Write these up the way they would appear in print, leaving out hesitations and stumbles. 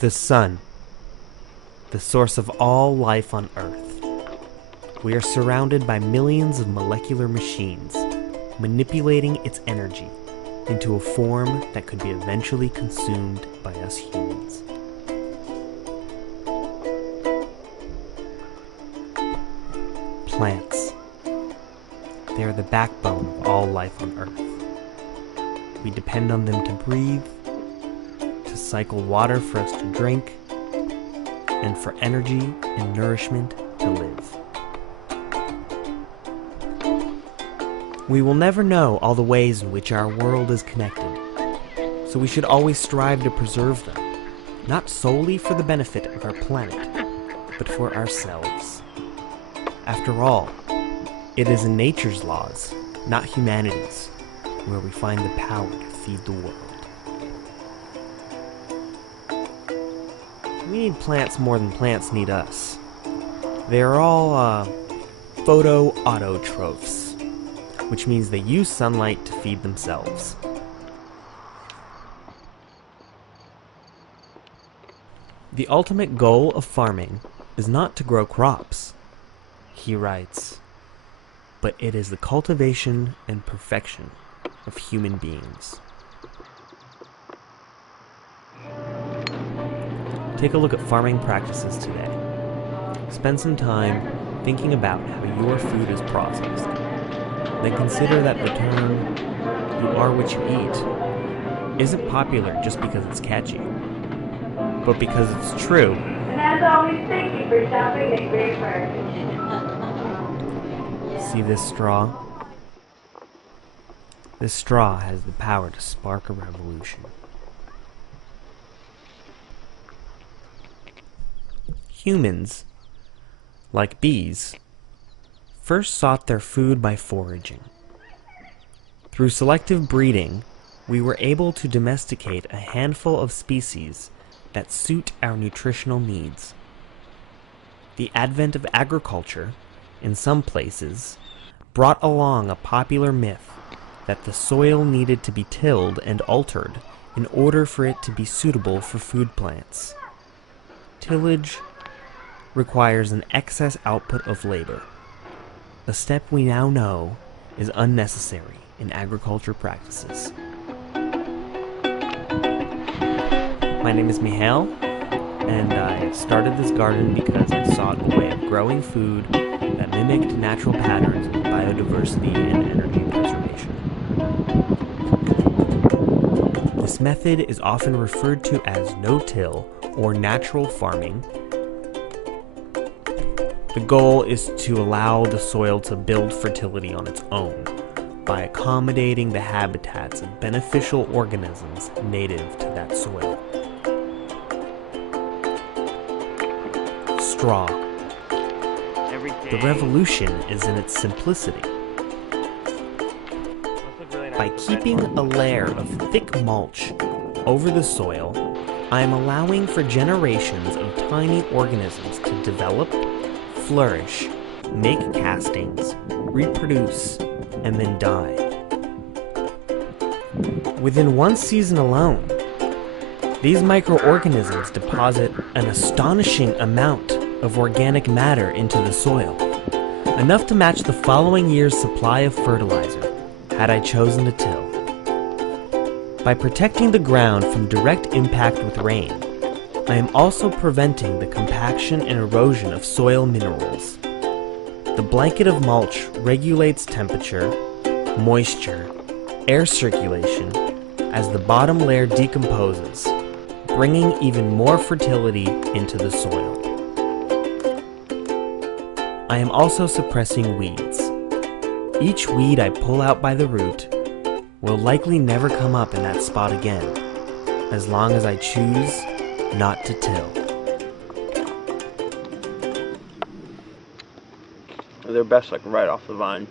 The sun, the source of all life on Earth. We are surrounded by millions of molecular machines, manipulating its energy into a form that could be eventually consumed by us humans. Plants. They are the backbone of all life on Earth. We depend on them to breathe, to cycle water for us to drink, and for energy and nourishment to live. We will never know all the ways in which our world is connected, so we should always strive to preserve them, not solely for the benefit of our planet, but for ourselves. After all, it is in nature's laws, not humanity's, where we find the power to feed the world. We need plants more than plants need us. They are all photoautotrophs, which means they use sunlight to feed themselves. The ultimate goal of farming is not to grow crops, he writes, but it is the cultivation and perfection of human beings. Take a look at farming practices today. Spend some time thinking about how your food is processed. Then consider that the term, "you are what you eat," isn't popular just because it's catchy, but because it's true. And as always, thank you for shopping at Great Merch. See this straw? This straw has the power to spark a revolution. Humans, like bees, first sought their food by foraging. Through selective breeding, we were able to domesticate a handful of species that suit our nutritional needs. The advent of agriculture, in some places, brought along a popular myth that the soil needed to be tilled and altered in order for it to be suitable for food plants. Tillage requires an excess output of labor, a step we now know is unnecessary in agriculture practices. My name is Mihail, and I started this garden because I sought a way of growing food that mimicked natural patterns of biodiversity and energy preservation. This method is often referred to as no-till or natural farming. The goal is to allow the soil to build fertility on its own by accommodating the habitats of beneficial organisms native to that soil. Straw. The revolution is in its simplicity. By keeping a layer of thick mulch over the soil, I am allowing for generations of tiny organisms to develop, flourish, make castings, reproduce, and then die. Within one season alone, these microorganisms deposit an astonishing amount of organic matter into the soil, enough to match the following year's supply of fertilizer, had I chosen to till. By protecting the ground from direct impact with rain, I am also preventing the compaction and erosion of soil minerals. The blanket of mulch regulates temperature, moisture, air circulation as the bottom layer decomposes, bringing even more fertility into the soil. I am also suppressing weeds. Each weed I pull out by the root will likely never come up in that spot again, as long as I choose not to till. They're best like right off the vine.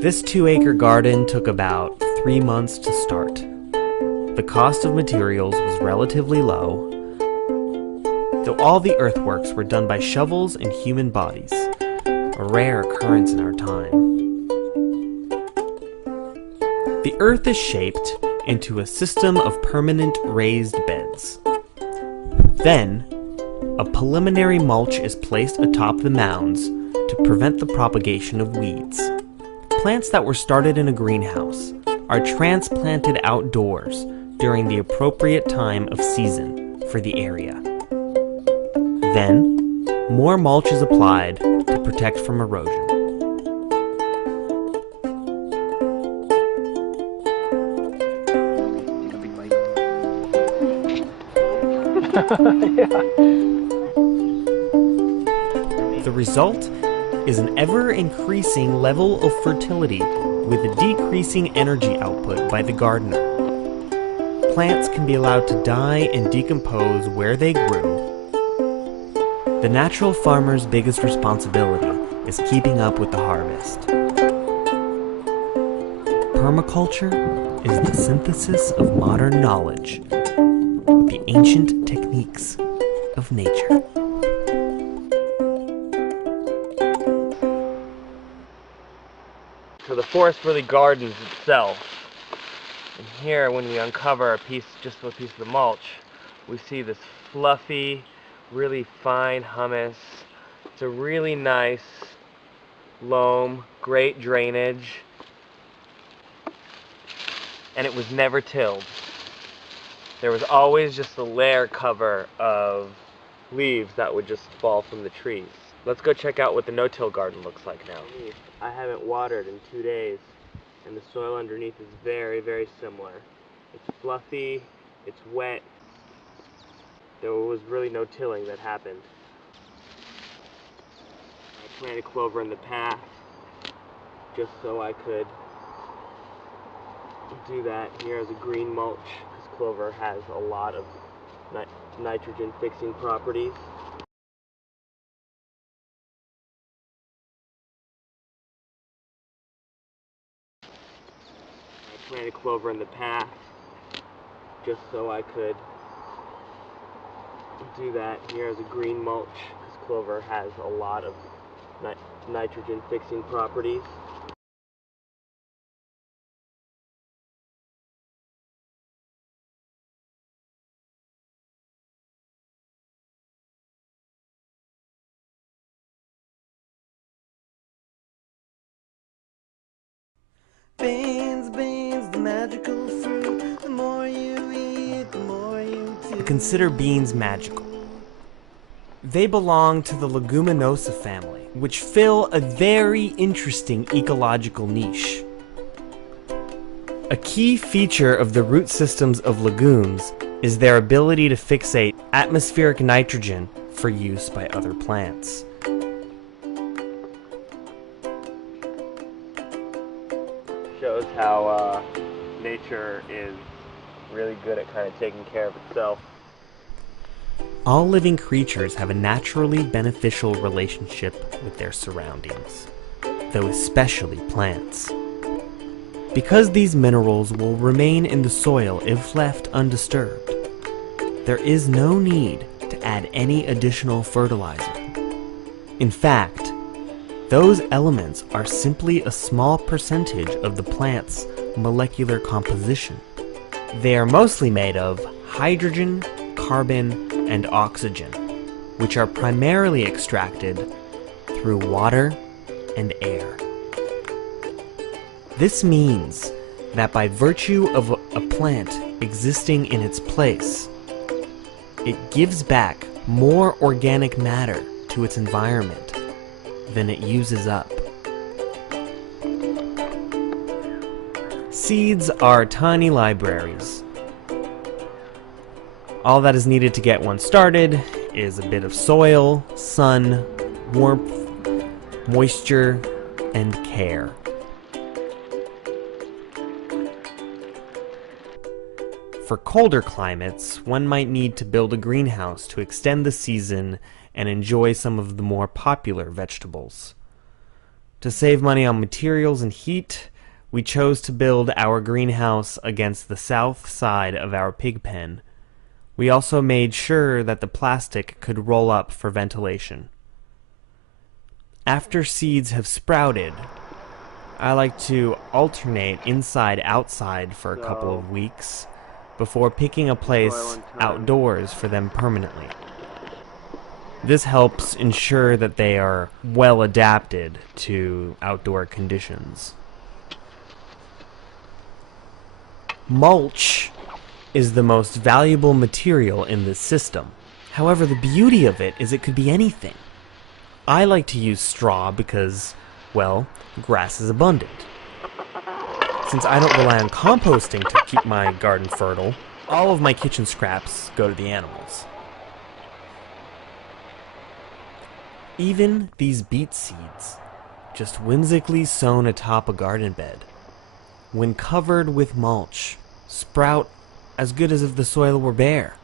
This 2-acre garden took about 3 months to start. The cost of materials was relatively low, though all the earthworks were done by shovels and human bodies, a rare occurrence in our time. The Earth is shaped into a system of permanent raised beds. Then, a preliminary mulch is placed atop the mounds to prevent the propagation of weeds. Plants that were started in a greenhouse are transplanted outdoors during the appropriate time of season for the area. Then, more mulch is applied to protect from erosion. The result is an ever-increasing level of fertility with a decreasing energy output by the gardener. Plants can be allowed to die and decompose where they grew. The natural farmer's biggest responsibility is keeping up with the harvest. Permaculture is the synthesis of modern knowledge with the ancient techniques of nature. So the forest really gardens itself. And here, when we uncover just a piece of the mulch, we see this fluffy, really fine humus. It's a really nice loam, great drainage, and it was never tilled. There was always just a layer cover of leaves that would just fall from the trees. Let's go check out what the no-till garden looks like now. I haven't watered in 2 days, and the soil underneath is very, very similar. It's fluffy, it's wet. There was really no tilling that happened. I planted clover in the path just so I could do that here as a green mulch, because clover has a lot of nitrogen fixing properties. I planted clover in the path just so I could do that here as a green mulch, because clover has a lot of nitrogen fixing properties. Beans, the magical fruit. The more you eat, the more you do. Consider beans magical. They belong to the Leguminosa family, which fill a very interesting ecological niche. A key feature of the root systems of legumes is their ability to fixate atmospheric nitrogen for use by other plants. Shows how nature is really good at kind of taking care of itself. All living creatures have a naturally beneficial relationship with their surroundings, though especially plants. Because these minerals will remain in the soil if left undisturbed, there is no need to add any additional fertilizer. In fact, those elements are simply a small percentage of the plant's molecular composition. They are mostly made of hydrogen, carbon, and oxygen, which are primarily extracted through water and air. This means that by virtue of a plant existing in its place, it gives back more organic matter to its environment than it uses up. Seeds are tiny libraries. All that is needed to get one started is a bit of soil, sun, warmth, moisture, and care. For colder climates, one might need to build a greenhouse to extend the season and enjoy some of the more popular vegetables. To save money on materials and heat, we chose to build our greenhouse against the south side of our pig pen. We also made sure that the plastic could roll up for ventilation. After seeds have sprouted, I like to alternate inside-outside for a couple of weeks before picking a place outdoors for them permanently. This helps ensure that they are well adapted to outdoor conditions. Mulch is the most valuable material in this system. However, the beauty of it is it could be anything. I like to use straw because, well, grass is abundant. Since I don't rely on composting to keep my garden fertile, all of my kitchen scraps go to the animals. Even these beet seeds, just whimsically sown atop a garden bed, when covered with mulch, sprout as good as if the soil were bare.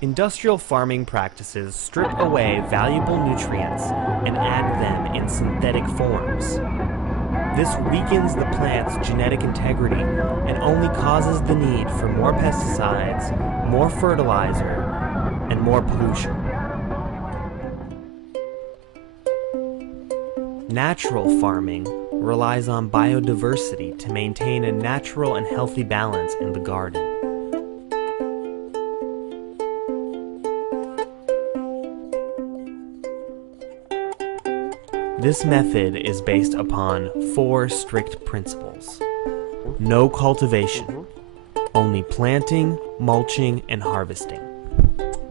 Industrial farming practices strip away valuable nutrients and add them in synthetic forms. This weakens the plant's genetic integrity and only causes the need for more pesticides, more fertilizer, and more pollution. Natural farming relies on biodiversity to maintain a natural and healthy balance in the garden. This method is based upon 4 strict principles. No cultivation, only planting, mulching, and harvesting.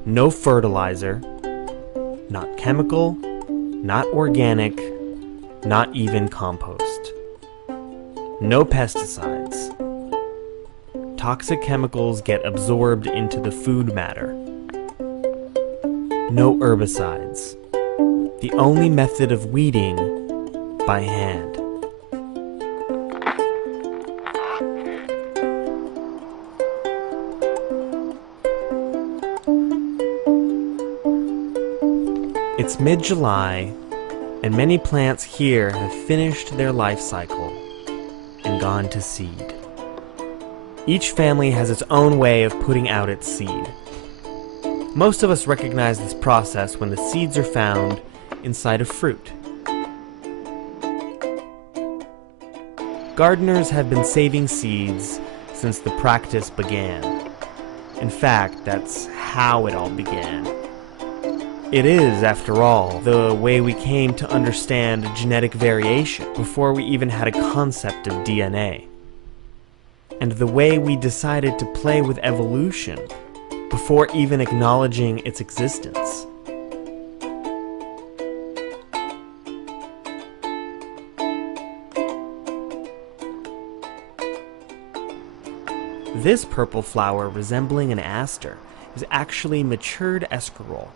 No fertilizer, not chemical, not organic, not even compost. No pesticides. Toxic chemicals get absorbed into the food matter. No herbicides. The only method of weeding by hand. It's mid-July, and many plants here have finished their life cycle and gone to seed. Each family has its own way of putting out its seed. Most of us recognize this process when the seeds are found inside of fruit. Gardeners have been saving seeds since the practice began. In fact, that's how it all began. It is, after all, the way we came to understand genetic variation before we even had a concept of DNA. And the way we decided to play with evolution before even acknowledging its existence. This purple flower resembling an aster is actually matured escarole,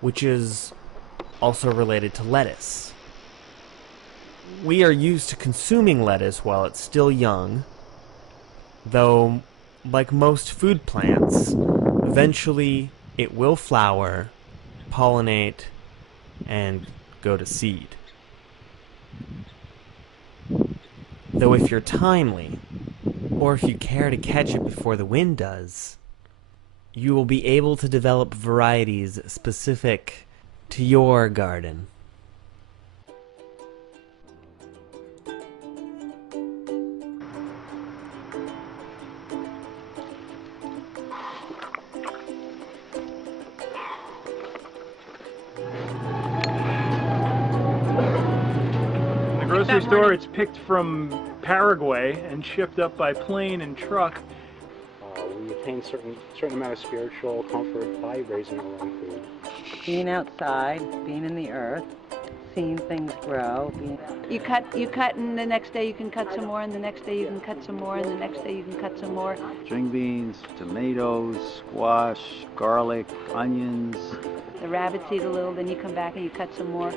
which is also related to lettuce. We are used to consuming lettuce while it's still young, though, like most food plants, eventually it will flower, pollinate, and go to seed. Though if you're timely, or if you care to catch it before the wind does, you will be able to develop varieties specific to your garden. In the grocery store, it's picked from Paraguay and shipped up by plane and truck. We attain certain amount of spiritual comfort by raising our own food. Being outside, being in the earth, seeing things grow. You cut, and the next day you can cut some more, and the next day you can cut some more, and the next day you can cut some more. String beans, tomatoes, squash, garlic, onions. The rabbits eat a little, then you come back and you cut some more,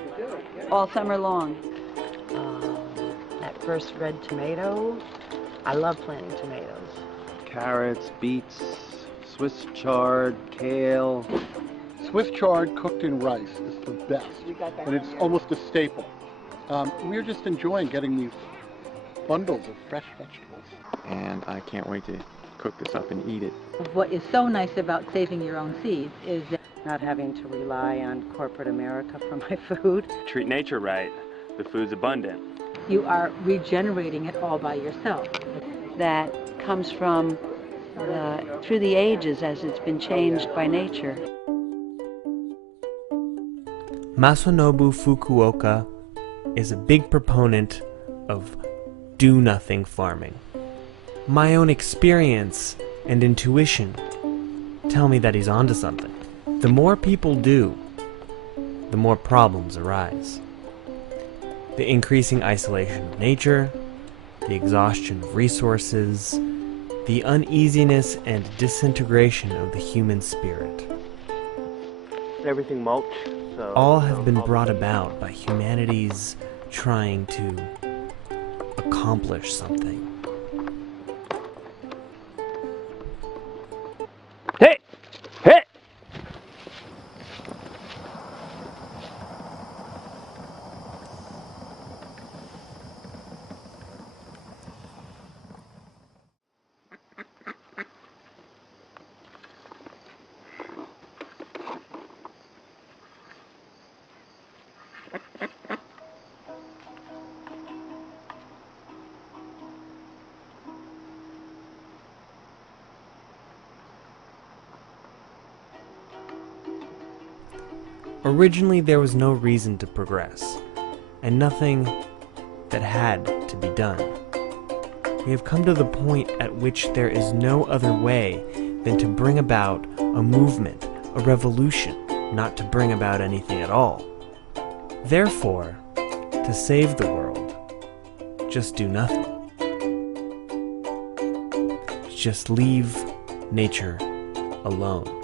all summer long. That first red tomato, I love planting tomatoes. Carrots, beets, Swiss chard, kale. Swiss chard cooked in rice is the best, and it's almost a staple. We're just enjoying getting these bundles of fresh vegetables. and I can't wait to cook this up and eat it. What is so nice about saving your own seeds is that Not having to rely on corporate America for my food. Treat nature right. The food's abundant. you are regenerating it all by yourself. That comes from through the ages as it's been changed by nature. Masanobu Fukuoka is a big proponent of do-nothing farming. My own experience and intuition tell me that he's onto something. The more people do, the more problems arise. The increasing isolation of nature, the exhaustion of resources, the uneasiness and disintegration of the human spirit. Everything mulch. So all have been brought about by humanity's trying to accomplish something. Hey! Hey! Originally, there was no reason to progress, and nothing that had to be done. We have come to the point at which there is no other way than to bring about a movement, a revolution, not to bring about anything at all. Therefore, to save the world, just do nothing. Just leave nature alone.